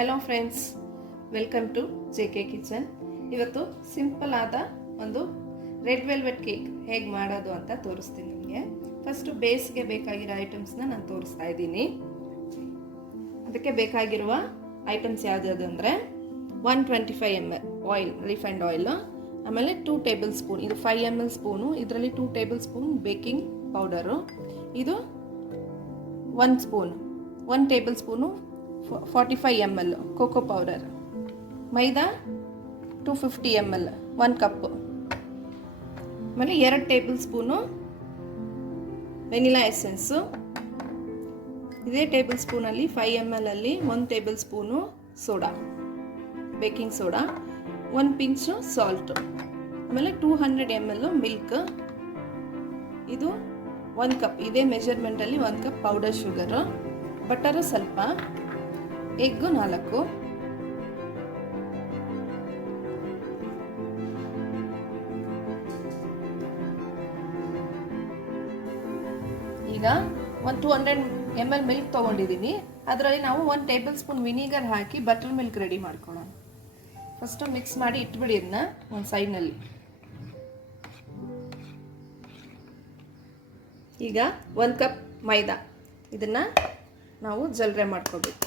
Hello friends, welcome to JK kitchen. ಇವತ್ತು simple ಆದ ಒಂದು ರೆಡ್ ವೆಲ್ವೆಟ್ ಕೇಕ್ ಹೇಗೆ ಮಾಡೋದು ಅಂತ ತೋರಿಸ್ತೀನಿ ನಿಮಗೆ. ಫಸ್ಟು ಬೇಸ್ಗೆ ಬೇಕಾಗಿರೋ ಐಟಮ್ಸ್ನ ನಾನು ತೋರಿಸ್ತಾ ಇದ್ದೀನಿ. ಅದಕ್ಕೆ ಬೇಕಾಗಿರುವ ಐಟಮ್ಸ್ ಯಾವ್ದು ಅಂದರೆ 125 ml ಆಯಿಲ್, ರಿಫೈಂಡ್ ಆಯಿಲ್, ಆಮೇಲೆ 2 ಟೇಬಲ್ ಸ್ಪೂನ್, ಇದು 5 ml ಸ್ಪೂನು, ಇದರಲ್ಲಿ 2 ಟೇಬಲ್ ಸ್ಪೂನ್ ಬೇಕಿಂಗ್ ಪೌಡರು, ಇದು 1 spoon, 1 tablespoon 45 ml cocoa powder, maida 250 ml 1 cup, ಆಮೇಲೆ 2 ಟೇಬಲ್ ಸ್ಪೂನು ವೆನಿಲಾ ಎಸೆನ್ಸು, ಇದೇ ಟೇಬಲ್ ಸ್ಪೂನಲ್ಲಿ 5 ml ಅಲ್ಲಿ 1 tablespoon soda, baking soda, 1 pinch salt, ಆಮೇಲೆ 200 ml ಮಿಲ್ಕ್, ಇದು 1 ಕಪ್, ಇದೇ ಮೆಜರ್ಮೆಂಟಲ್ಲಿ 1 ಕಪ್ ಪೌಡರ್ ಶುಗರು, ಬಟರು ಸ್ವಲ್ಪ, ಎಗ್ಗು 4, ಈಗ 200 ml ಮಿಲ್ಕ್ ತೊಗೊಂಡಿದ್ದೀನಿ. ಅದರಲ್ಲಿ ನಾವು 1 ಟೇಬಲ್ ಸ್ಪೂನ್ ವಿನಿಗರ್ ಹಾಕಿ ಬಟರ್ ಮಿಲ್ಕ್ ರೆಡಿ ಮಾಡ್ಕೊಳ್ಳೋಣ. ಫಸ್ಟು ಮಿಕ್ಸ್ ಮಾಡಿ ಇಟ್ಬಿಡಿ ಇದನ್ನ ಒಂದು ಸೈಡ್ನಲ್ಲಿ. ಈಗ 1 ಕಪ್ ಮೈದಾ, ಇದನ್ನು ನಾವು ಜಲ್ರೆ ಮಾಡ್ಕೋಬೇಕು.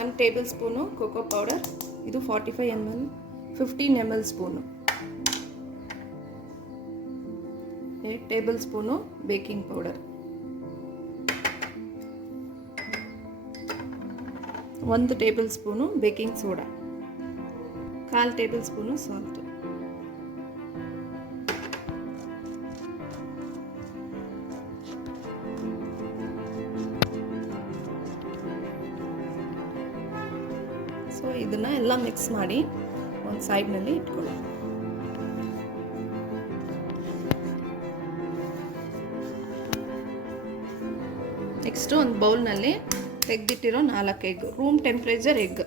One table spoon cocoa powder, ಇದು 45 ml, 15 ml spoon, 8 table spoon baking powder, 1 table spoon baking soda, 1/4 table spoon salt, so ಇದನ್ನ ಎಲ್ಲ ಮಿಕ್ಸ್ ಮಾಡಿ ಒಂದು ಸೈಡ್ನಲ್ಲಿ ಇಟ್ಕೊಳ್ಳಿ. ನೆಕ್ಸ್ಟ್ ಒಂದು ಬೌಲ್ನಲ್ಲಿ ತೆಗೆದಿಟ್ಟಿರೋ 4 ಎಗ್, ರೂಮ್ ಟೆಂಪ್ರೇಚರ್ ಎಗ್,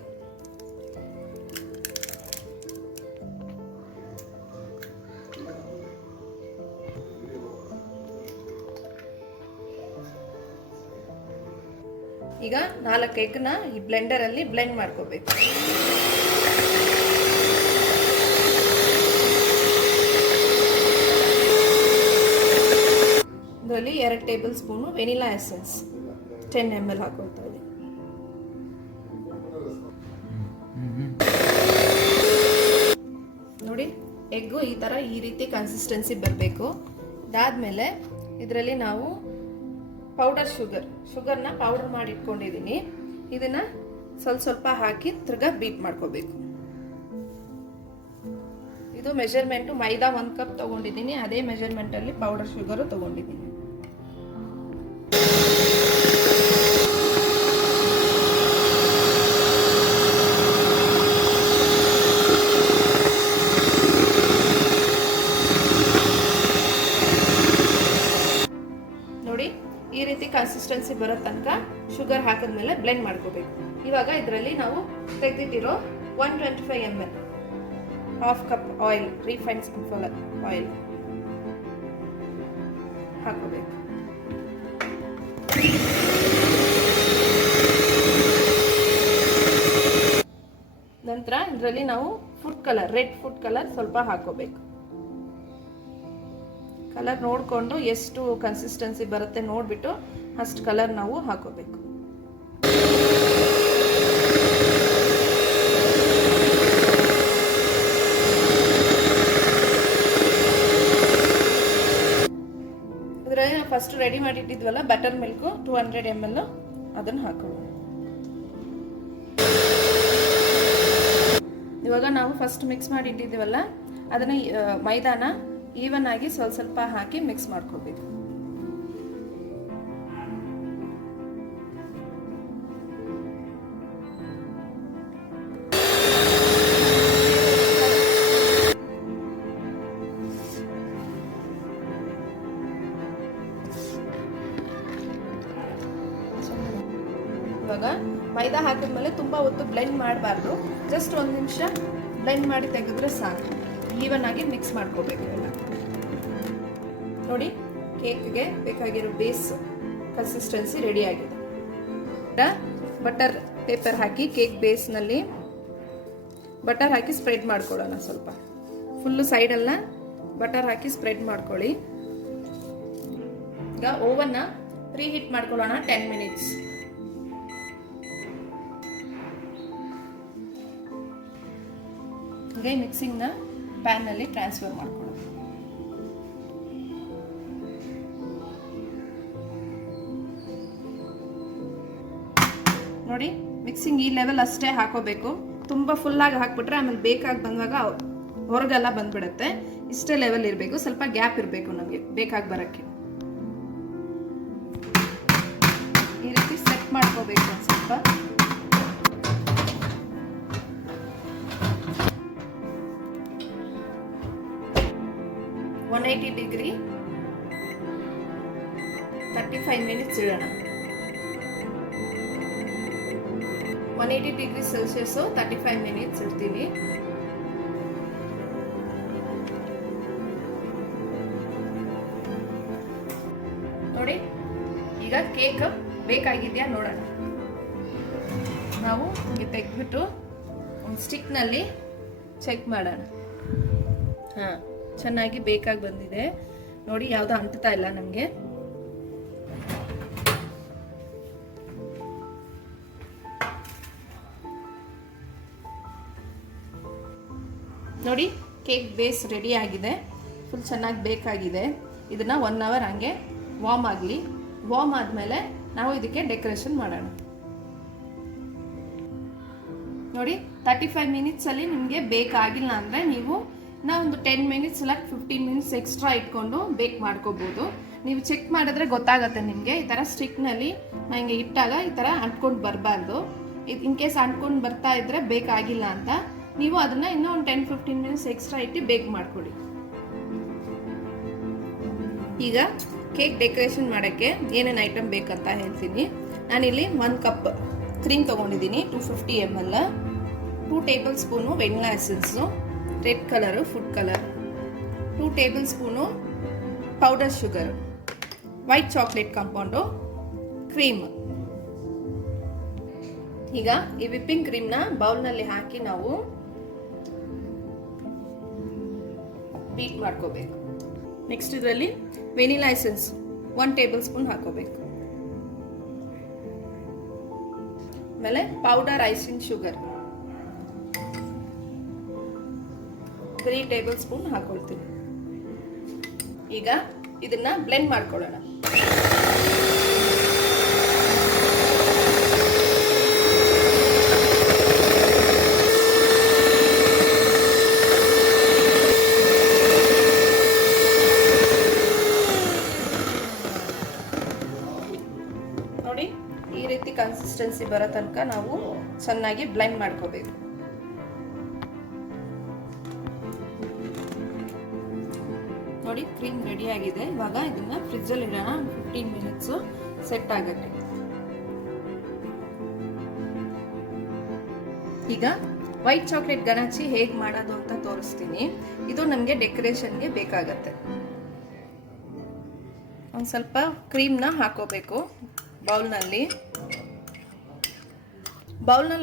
ಈಗ 4 ಎಗ್ನ ಈ ಬ್ಲೆಂಡರಲ್ಲಿ ಬ್ಲೆಂಡ್ ಮಾಡ್ಕೋಬೇಕು. ಇದರಲ್ಲಿ 2 tablespoon vanilla essence 10 ml ಹಾಕೊಳ್ತಾ ಇದ್ದೀನಿ. ನೋಡಿ, ಎಗ್ಗು ಈ ರೀತಿ ಕನ್ಸಿಸ್ಟೆನ್ಸಿ ಬರಬೇಕು. ಇದಾದ್ಮೇಲೆ ಇದರಲ್ಲಿ ನಾವು ಪೌಡರ್ ಶುಗರ್ನ ಪೌಡರ್ ಮಾಡಿ ಇಟ್ಕೊಂಡಿದ್ದೀನಿ. ಇದನ್ನ ಸ್ವಲ್ಪ ಹಾಕಿ ತಿರ್ಗಾ ಬೀಟ್ ಮಾಡ್ಕೋಬೇಕು. ಇದು ಮೆಜರ್ಮೆಂಟು ಮೈದಾ 1 ಕಪ್ ತಗೊಂಡಿದ್ದೀನಿ, ಅದೇ ಮೆಜರ್ಮೆಂಟಲ್ಲಿ ಪೌಡರ್ ಶುಗರು ತಗೊಂಡಿದ್ದೀನಿ. ನೋಡಿ, ಈ ರೀತಿ ಕನ್ಸಿಸ್ಟೆನ್ಸಿ ಬರೋ ತನಕ ಶುಗರ್ ಹಾಕಿದ್ಮೇಲೆ ಬ್ಲೆಂಡ್ ಮಾಡ್ಕೋಬೇಕು. ಇವಾಗ ಇದರಲ್ಲಿ ನಾವು ತೆಗೆದಿಟ್ಟಿರೋ 125 ml 1/2 cup oil, refined sunflower oil ಹಾಕೋಬೇಕು. ನಂತರ ಇದರಲ್ಲಿ ನಾವು food colour, red food colour ಸ್ವಲ್ಪ ಹಾಕೋಬೇಕು. ಕಲರ್ ನೋಡಿಕೊಂಡು ಎಷ್ಟು ಕನ್ಸಿಸ್ಟೆನ್ಸಿ ಬರುತ್ತೆ ನೋಡಿಬಿಟ್ಟು ಅಷ್ಟು ಕಲರ್ ನಾವು ಹಾಕೋಬೇಕು. ಇದರಲ್ಲಿ ಫಸ್ಟ್ ರೆಡಿ ಮಾಡಿಟ್ಟಿದ್ವಲ್ಲ ಬಟರ್ ಮಿಲ್ಕು 200 ml, ಅದನ್ನು ಹಾಕೊಳ್ಳೋಣ. ಇವಾಗ ನಾವು ಫಸ್ಟ್ ಮಿಕ್ಸ್ ಮಾಡಿ ಇಟ್ಟಿದ್ದೀವಲ್ಲ ಅದನ್ನು ಮೈದಾನ ಈವನ್ ಆಗಿ ಸ್ವಲ್ಪ ಹಾಕಿ ಮಿಕ್ಸ್ ಮಾಡ್ಕೋಬೇಕು. ಇವಾಗ ಮೈದಾ ಹಾಕಿದ್ಮೇಲೆ ತುಂಬಾ ಹೊತ್ತು ಬ್ಲೆಂಡ್ ಮಾಡಬಾರ್ದು, ಜಸ್ಟ್ 1 ನಿಮಿಷ ಬ್ಲೆಂಡ್ ಮಾಡಿ ತೆಗೆದ್ರೆ ಸಾಕು. ಈವನ್ ಆಗಿ ಮಿಕ್ಸ್ ಮಾಡ್ಕೋಬೇಕು ಎಲ್ಲ. ನೋಡಿ, ಕೇಕ್ಗೆ ಬೇಕಾಗಿರೋ ಬೇಸ್ ಕನ್ಸಿಸ್ಟೆನ್ಸಿ ರೆಡಿ ಆಗಿದೆ. ಬಟರ್ ಪೇಪರ್ ಹಾಕಿ ಕೇಕ್ ಬೇಸ್ನಲ್ಲಿ ಬಟರ್ ಹಾಕಿ ಸ್ಪ್ರೆಡ್ ಮಾಡ್ಕೊಳ್ಳೋಣ. ಸ್ವಲ್ಪ ಫುಲ್ಲು ಸೈಡೆಲ್ಲ ಬಟರ್ ಹಾಕಿ ಸ್ಪ್ರೆಡ್ ಮಾಡ್ಕೊಳ್ಳಿ. ಈಗ ಓವನ್ನ ಪ್ರೀ ಹೀಟ್ ಮಾಡ್ಕೊಳ್ಳೋಣ 10 ಮಿನಿಟ್ಸ್. ಹಾಗೆ ಮಿಕ್ಸಿಂಗ್ನ ಪ್ಯಾನ್ನಲ್ಲಿ ಟ್ರಾನ್ಸ್ಫರ್ ಮಾಡ್ಕೊಳ್ಳೋಣ. ನೋಡಿ, ಮಿಕ್ಸಿಂಗ್ ಈ ಲೆವೆಲ್ ಅಷ್ಟೇ ಹಾಕೋಬೇಕು. ತುಂಬ ಫುಲ್ಲಾಗಿ ಹಾಕ್ಬಿಟ್ರೆ ಆಮೇಲೆ ಬೇಕಾಗಿ ಬಂದಾಗ ಹೊರಗೆಲ್ಲ ಬಂದ್ಬಿಡುತ್ತೆ. ಇಷ್ಟೇ ಲೆವೆಲ್ ಇರಬೇಕು. ಸ್ವಲ್ಪ ಗ್ಯಾಪ್ ಇರಬೇಕು ನಮಗೆ ಬೇಕಾಗಿ ಬರೋಕ್ಕೆ. ಈ ರೀತಿ ಸೆಟ್ ಮಾಡ್ಕೋಬೇಕು ಒಂದು ಸ್ವಲ್ಪ. ಒನ್ 180 ಡಿಗ್ರಿ 35 ಮಿನಿಟ್ಸ್ ಇಡೋಣ. 180 ಡಿಗ್ರಿ ಸೆಲ್ಸಿಯಸ್ 35 ಮಿನಿಟ್ಸ್ ಇಡ್ತೀವಿ. ನೋಡಿ, ಈಗ ಕೇಕ್ ಬೇಕಾಗಿದೆಯಾ ನೋಡೋಣ. ನಾವು ಹೀಗೆ ತೆಗೆದ್ಬಿಟ್ಟು ಒಂದು ಸ್ಟಿಕ್ನಲ್ಲಿ ಚೆಕ್ ಮಾಡೋಣ. ಹಾಂ, ಚೆನ್ನಾಗಿ ಬೇಕಾಗಿ ಬಂದಿದೆ ನೋಡಿ. ಯಾವುದು ಅಂಟ್ತಾ ಇಲ್ಲ ನಮಗೆ. ನೋಡಿ, ಕೇಕ್ ಬೇಸ್ ರೆಡಿ ಆಗಿದೆ. ಫುಲ್ ಚೆನ್ನಾಗಿ ಬೇಕಾಗಿದೆ. ಇದನ್ನು 1 ಅವರ್ ಹಂಗೆ ವಾರ್ಮ್ ಆಗಲಿ. ವಾರ್ಮ್ ಆದಮೇಲೆ ನಾವು ಇದಕ್ಕೆ ಡೆಕೋರೇಷನ್ ಮಾಡೋಣ. ನೋಡಿ, 35 ಮಿನಿಟ್ಸಲ್ಲಿ ನಿಮಗೆ ಬೇಕಾಗಿಲ್ಲ ಅಂದರೆ ನೀವು ಒಂದು 10 ಮಿನಿಟ್ಸ್ ಇಲ್ಲ 15 ಮಿನಿಟ್ಸ್ ಎಕ್ಸ್ಟ್ರಾ ಇಟ್ಕೊಂಡು ಬೇಕ್ ಮಾಡ್ಕೋಬೋದು. ನೀವು ಚೆಕ್ ಮಾಡಿದ್ರೆ ಗೊತ್ತಾಗುತ್ತೆ ನಿಮಗೆ. ಈ ಥರ ಸ್ಟಿಕ್ನಲ್ಲಿ ನಾನು ಹಿಂಗೆ ಇಟ್ಟಾಗ ಈ ಥರ ಅಂಟ್ಕೊಂಡು ಬರಬಾರ್ದು. ಇನ್ ಕೇಸ್ ಅಂಟ್ಕೊಂಡು ಬರ್ತಾ ಇದ್ರೆ ಬೇಕಾಗಿಲ್ಲ ಅಂತ ನೀವು ಅದನ್ನು ಇನ್ನೂ ಒಂದು 10-15 ಮಿನಿಟ್ಸ್ ಎಕ್ಸ್ಟ್ರಾ ಇಟ್ಟು ಬೇಕ್ ಮಾಡ್ಕೊಳ್ಳಿ. ಈಗ ಕೇಕ್ ಡೆಕೋರೇಷನ್ ಮಾಡೋಕ್ಕೆ ಏನೇನು ಐಟಮ್ ಬೇಕಂತ ಹೇಳ್ತೀನಿ. ನಾನಿಲ್ಲಿ 1 ಕಪ್ ಕ್ರೀಮ್ ತೊಗೊಂಡಿದ್ದೀನಿ, 250 ml, 2 tablespoon vanilla essence, red colour food colour, 2 table spoon powder sugar, white chocolate compound, cream. ಈಗ ಈ ವಿಪ್ಪಿಂಗ್ ಕ್ರೀಮ್ನ ಬೌಲ್ನಲ್ಲಿ ಹಾಕಿ ನಾವು ಬೀಟ್ ಮಾಡ್ಕೋಬೇಕು. ನೆಕ್ಸ್ಟ್ ಇದರಲ್ಲಿ ವೆನಿಲಾ ಎಸೆನ್ಸ್ 1 ಟೇಬಲ್ ಸ್ಪೂನ್ ಹಾಕೋಬೇಕು. ಆಮೇಲೆ powder icing sugar 3 tablespoon ಹಾಕೊಳ್ತೀನಿ. ಈಗ ಇದನ್ನ ಬ್ಲೆಂಡ್ ಮಾಡ್ಕೊಳ್ಳೋಣ. ನೋಡಿ, ಈ ರೀತಿ ಕನ್ಸಿಸ್ಟೆನ್ಸಿ ಬರೋ ತನಕ ನಾವು ಚೆನ್ನಾಗಿ ಬ್ಲೆಂಡ್ ಮಾಡ್ಕೋಬೇಕು. ನೋಡಿ, ಕ್ರೀಮ್ ರೆಡಿ ಆಗಿದೆ. ಇವಾಗ ಇದನ್ನ ಫ್ರಿಜ್ಜಲ್ಲಿ ಇಡೋಣ 15 ಮಿನಿಟ್ಸ್ ಸೆಟ್ ಆಗಕ್ಕೆ. ಈಗ ವೈಟ್ ಚಾಕ್ಲೇಟ್ ಗಣಾಚಿ ಹೇಗೆ ಮಾಡೋದು ಅಂತ ತೋರಿಸ್ತೀನಿ. ಇದು ನಮಗೆ ಡೆಕೋರೇಷನ್ಗೆ ಬೇಕಾಗತ್ತೆ. ಒಂದು ಸ್ವಲ್ಪ ಕ್ರೀಮ್ನ ಹಾಕೋಬೇಕು ಬೌಲ್ನಲ್ಲಿ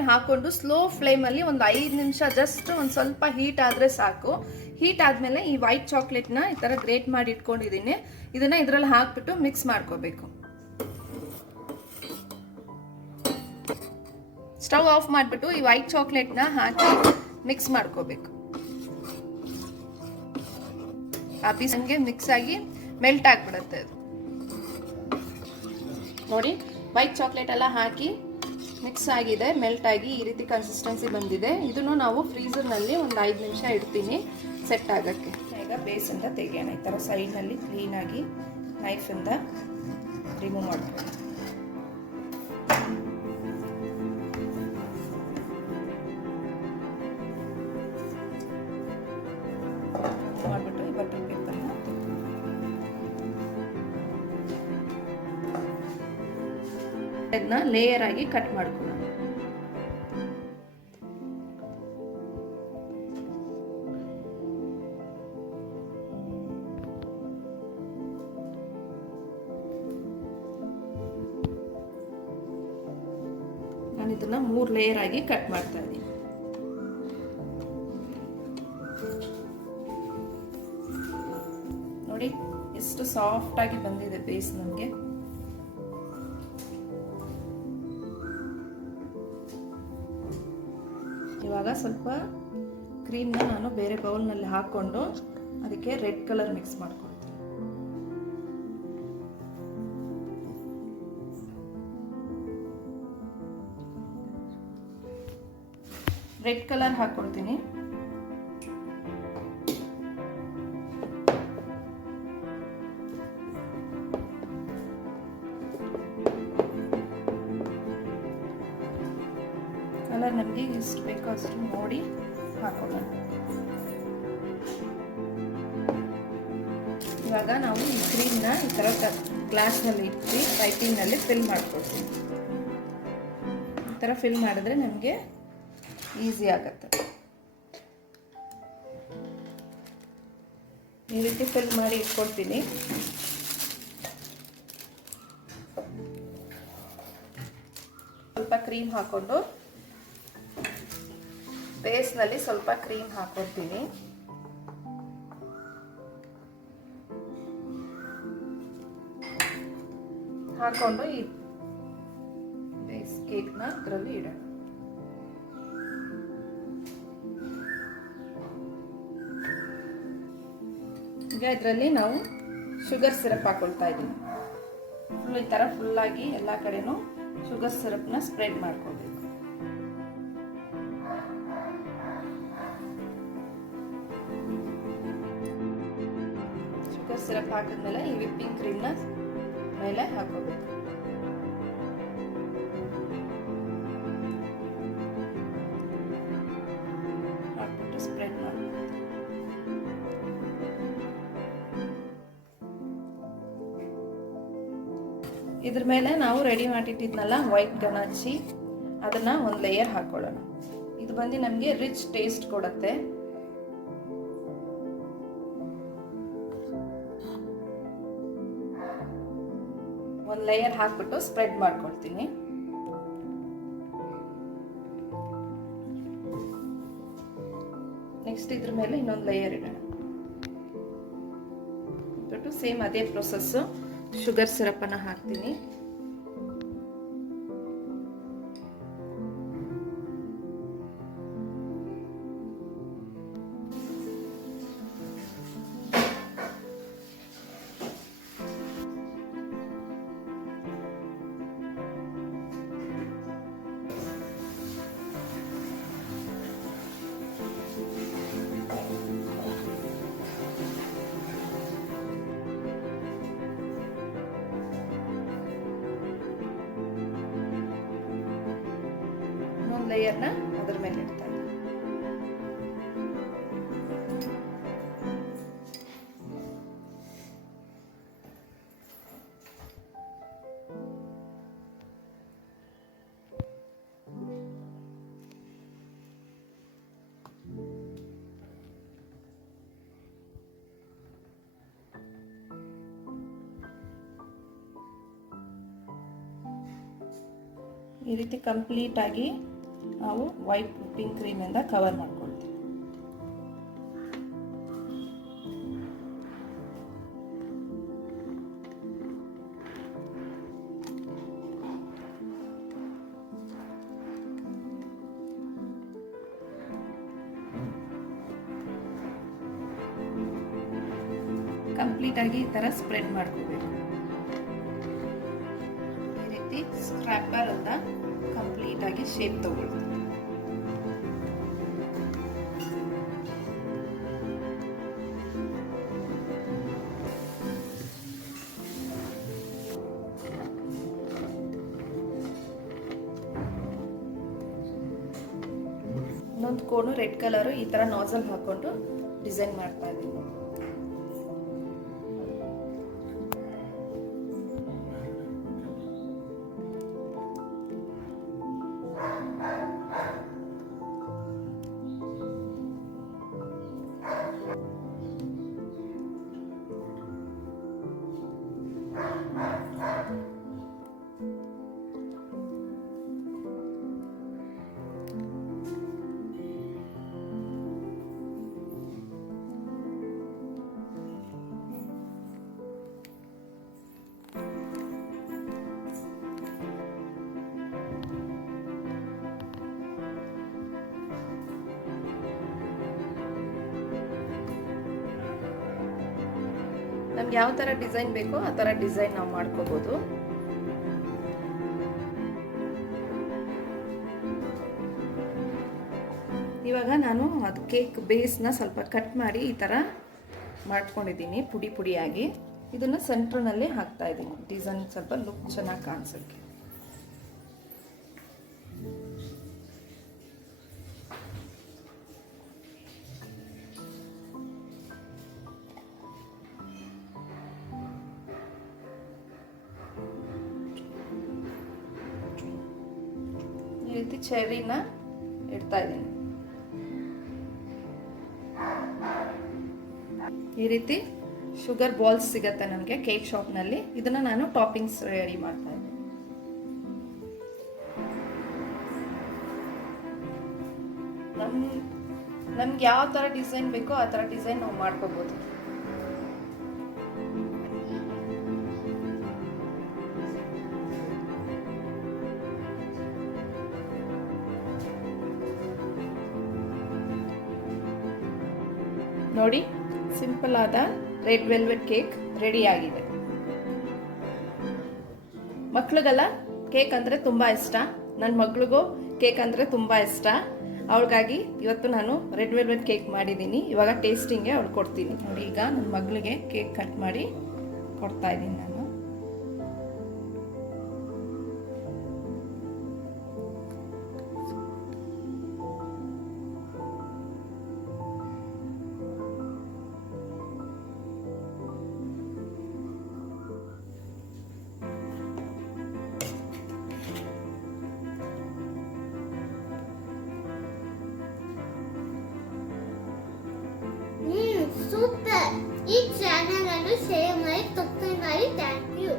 ಹಾಕೊಂಡು ಸ್ಲೋ ಫ್ಲೇಮಲ್ಲಿ ಒಂದು 5 ನಿಮಿಷ ಜಸ್ಟ್ ಒಂದು ಸ್ವಲ್ಪ ಹೀಟ್ ಆದರೆ ಸಾಕು. ಹೀಟ್ ಆದಮೇಲೆ ಈ ವೈಟ್ ಚಾಕ್ಲೇಟ್ನ ಈ ಥರ ಗ್ರೇಟ್ ಮಾಡಿ ಇಟ್ಕೊಂಡಿದ್ದೀನಿ. ಇದನ್ನು ಇದರಲ್ಲಿ ಹಾಕ್ಬಿಟ್ಟು ಮಿಕ್ಸ್ ಮಾಡ್ಕೋಬೇಕು. ಸ್ಟವ್ ಆಫ್ ಮಾಡಿಬಿಟ್ಟು ಈ ವೈಟ್ ಚಾಕ್ಲೇಟ್ನ ಹಾಕಿ ಮಿಕ್ಸ್ ಮಾಡ್ಕೋಬೇಕು. ಆ ಪೀಸನ್ಗೆ ಮಿಕ್ಸ್ ಆಗಿ ಮೆಲ್ಟ್ ಆಗಿಬಿಡುತ್ತೆ ಅದು. ನೋಡಿ, ವೈಟ್ ಚಾಕ್ಲೇಟ್ ಎಲ್ಲ ಹಾಕಿ ಮಿಕ್ಸ್ ಆಗಿದೆ, ಮೆಲ್ಟ್ ಆಗಿ ಈ ರೀತಿ ಕನ್ಸಿಸ್ಟೆನ್ಸಿ ಬಂದಿದೆ. ಇದನ್ನು ನಾವು ಫ್ರೀಸರ್ನಲ್ಲಿ ಒಂದು 5 ನಿಮಿಷ ಇಡ್ತೀನಿ ಸೆಟ್ ಆಗೋಕ್ಕೆ. ಈಗ ಬೇಸಿಂದ ತೆಗೆಯೋಣ. ಈ ಥರ ಸೈಡ್ನಲ್ಲಿ ಕ್ಲೀನಾಗಿ ನೈಫಿಂದ ರಿಮೂವ್ ಮಾಡ್ಕೊಳ್ಳಿ. ಮಾಡಿಬಿಟ್ಟು ಈ ಬಟರ್ ಪೇಪರ್ನ ಇದನ್ನ ಲೇಯರ್ ಆಗಿ ಕಟ್ ಮಾಡ್ಕೊಳ್ಳೋಣ. ಇದನ್ನು 3 ಲೇಯರ್ ಆಗಿ ಕಟ್ ಮಾಡ್ತಾ ಇದ್ದೀನಿ. ನೋಡಿ ಎಷ್ಟು ಸಾಫ್ಟ್ ಆಗಿ ಬಂದಿದೆ ಬೇಸ್ ನಮಗೆ. ಇವಾಗ ಸ್ವಲ್ಪ ಕ್ರೀಮ್ನ ನಾನು ಬೇರೆ ಬೌಲ್ನಲ್ಲಿ ಹಾಕ್ಕೊಂಡು ಅದಕ್ಕೆ ರೆಡ್ ಕಲರ್ ಮಿಕ್ಸ್ ಮಾಡ್ಕೊಳ್ತೀನಿ. ರೆಡ್ ಕಲರ್ ಹಾಕ್ಕೊಳ್ತೀನಿ. ಕಲರ್ ನಮಗೆ ಎಷ್ಟು ಬೇಕೋ ಅಷ್ಟು ನೋಡಿ ಹಾಕೊಳ್ಳೋಣ. ಇವಾಗ ನಾವು ಈ ಕ್ರೀಮ್ನ ಈ ಥರ ಗ್ಲಾಸ್ನಲ್ಲಿ ಇಟ್ಟು ಪೈಪಿಂಗ್ನಲ್ಲಿ ಫಿಲ್ ಮಾಡ್ಕೊಳ್ತೀವಿ. ಈ ಥರ ಫಿಲ್ ಮಾಡಿದ್ರೆ ನಮಗೆ ಈಸಿ ಆಗುತ್ತೆ. ಈ ರೀತಿ ಫಿಲ್ ಮಾಡಿ ಇಟ್ಕೊಳ್ತೀನಿ. ಸ್ವಲ್ಪ ಕ್ರೀಮ್ ಹಾಕೊಂಡು ಬೇಸ್ನಲ್ಲಿ ಸ್ವಲ್ಪ ಕ್ರೀಮ್ ಹಾಕೊಳ್ತೀನಿ. ಹಾಕೊಂಡು ಈ ಬೇಸ್ ಕೇಕ್ನ ಅದರಲ್ಲಿ ಇಡೋಣ. ಈಗ ಇದರಲ್ಲಿ ನಾವು ಶುಗರ್ ಸಿರಪ್ ಹಾಕೊಳ್ತಾ ಇದ್ದೀವಿ. ಫುಲ್ ಈ ಥರ ಫುಲ್ಲಾಗಿ ಎಲ್ಲ ಕಡೆನೂ ಶುಗರ್ ಸಿರಪ್ನ ಸ್ಪ್ರೆಡ್ ಮಾಡ್ಕೊಳ್ಬೇಕು. ಶುಗರ್ ಸಿರಪ್ ಹಾಕಿದ್ಮೇಲೆ ಈ ವಿಪ್ಪಿಂಗ್ ಕ್ರೀಮ್ನ ಮೇಲೆ ಹಾಕೋಬೇಕು. ಹಾಕ್ಬಿಟ್ಟು ಸ್ಪ್ರೆಡ್ ಮಾಡಬೇಕು. ಇದ್ರ ಮೇಲೆ ನಾವು ರೆಡಿ ಮಾಡಿಟ್ಟಿದ್ನಲ್ಲ ವೈಟ್ ಗಣಾಚಿ, ಅದನ್ನ ಒಂದು ಲೇಯರ್ ಹಾಕೊಳ್ಳೋಣ. ಇದು ಬಂದು ನಮಗೆ ರಿಚ್ ಟೇಸ್ಟ್ ಕೊಡುತ್ತೆ. ಒಂದು ಲೇಯರ್ ಹಾಕ್ಬಿಟ್ಟು ಸ್ಪ್ರೆಡ್ ಮಾಡ್ಕೊಳ್ತೀನಿ. ನೆಕ್ಸ್ಟ್ ಇದ್ರ ಮೇಲೆ ಇನ್ನೊಂದು ಲೇಯರ್ ಇಡೋಣ. ಇಟ್ಬಿಟ್ಟು ಸೇಮ್ ಅದೇ ಪ್ರೊಸೆಸ್ ಶುಗರ್ ಸಿರಪ್ ಅನ್ನ ಹಾಕ್ತೀನಿ. ಲೇಯರ್ನ ಅದರ ಮೇಲೆ ಇಡ್ತಾ ಇದ್ದೀನಿ. ಈ ರೀತಿ ಕಂಪ್ಲೀಟ್ ಆಗಿ ನಾವು ವೈಟ್ ವಿಪ್ಪಿಂಗ್ ಕ್ರೀಮಿಂದ ಕವರ್ ಮಾಡ್ಕೊಳ್ತೀವಿ. ಕಂಪ್ಲೀಟ್ ಆಗಿ ಈ ತರ ಸ್ಪ್ರೆಡ್ ಮಾಡ್ಕೋಬೇಕು. ಈ ರೀತಿ ಸ್ಕ್ರಾಪರ್ ಅಂತ ಕಂಪ್ಲೀಟ್ ಆಗಿ ಶೇಪ್ ತಗೊಳ್ತೀವಿ. ಇನ್ನೊಂದು ಕೋನು ರೆಡ್ ಕಲರ್ ಈ ತರ ನಾಸಲ್ ಹಾಕೊಂಡು ಡಿಸೈನ್ ಮಾಡ್ತಾ ಇದ್ದೀನಿ. ನಮ್ಗೆ ಯಾವ ಥರ ಡಿಸೈನ್ ಬೇಕೋ ಆ ಥರ ಡಿಸೈನ್ ನಾವು ಮಾಡ್ಕೋಬೋದು. ಇವಾಗ ನಾನು ಅದು ಕೇಕ್ ಬೇಸ್ನ ಸ್ವಲ್ಪ ಕಟ್ ಮಾಡಿ ಈ ಥರ ಮಾಡ್ಕೊಂಡಿದ್ದೀನಿ ಪುಡಿ ಪುಡಿಯಾಗಿ. ಇದನ್ನು ಸೆಂಟ್ರ್ನಲ್ಲಿ ಹಾಕ್ತಾ ಇದ್ದೀನಿ, ಡಿಸೈನ್ ಸ್ವಲ್ಪ ಲುಕ್ ಚೆನ್ನಾಗಿ ಕಾಣಿಸೋಕ್ಕೆ. ಈ ರೀತಿ ಚೆರ್ರಿನ ಇಡ್ತಾ ಇದ್ದೀನಿ. ಈ ರೀತಿ ಶುಗರ್ ಬಾಲ್ಸ್ ಸಿಗತ್ತೆ ನಮಗೆ ಕೇಕ್ ಶಾಪ್ನಲ್ಲಿ. ಇದನ್ನು ನಾನು ಟಾಪಿಂಗ್ಸ್ ರೆಡಿ ಮಾಡ್ತಾ ಇದ್ದೀನಿ. ನಮ್ಗೆ ಯಾವ ಥರ ಡಿಸೈನ್ ಬೇಕೋ ಆ ಥರ ಡಿಸೈನ್ ನಾವು ಮಾಡ್ಕೋಬೋದು. ನೋಡಿ, ಸಿಂಪಲ್ ಆದ ರೆಡ್ ವೆಲ್ವೆಟ್ ಕೇಕ್ ರೆಡಿ ಆಗಿದೆ. ಮಕ್ಳಿಗೆಲ್ಲ ಕೇಕ್ ಅಂದರೆ ತುಂಬ ಇಷ್ಟ. ನನ್ನ ಮಗಳಿಗೂ ಕೇಕ್ ಅಂದರೆ ತುಂಬ ಇಷ್ಟ. ಅವಳಿಗಾಗಿ ಇವತ್ತು ನಾನು ರೆಡ್ ವೆಲ್ವೆಟ್ ಕೇಕ್ ಮಾಡಿದ್ದೀನಿ. ಇವಾಗ ಟೇಸ್ಟಿಂಗ್ಗೆ ಅವ್ಳು ಕೊಡ್ತೀನಿ. ನೋಡಿ, ಈಗ ನನ್ನ ಮಗಳಿಗೆ ಕೇಕ್ ಕಟ್ ಮಾಡಿ ಕೊಡ್ತಾ ಇದ್ದೀನಿ ನಾನು. ಸೂಪರ್. ಈ ಚಾನೆಲ್ ಅನ್ನು ಶೇರ್ ಮಾಡಿ, ಸಬ್ಸ್ಕ್ರೈಬ್ ಮಾಡಿ. Thank you.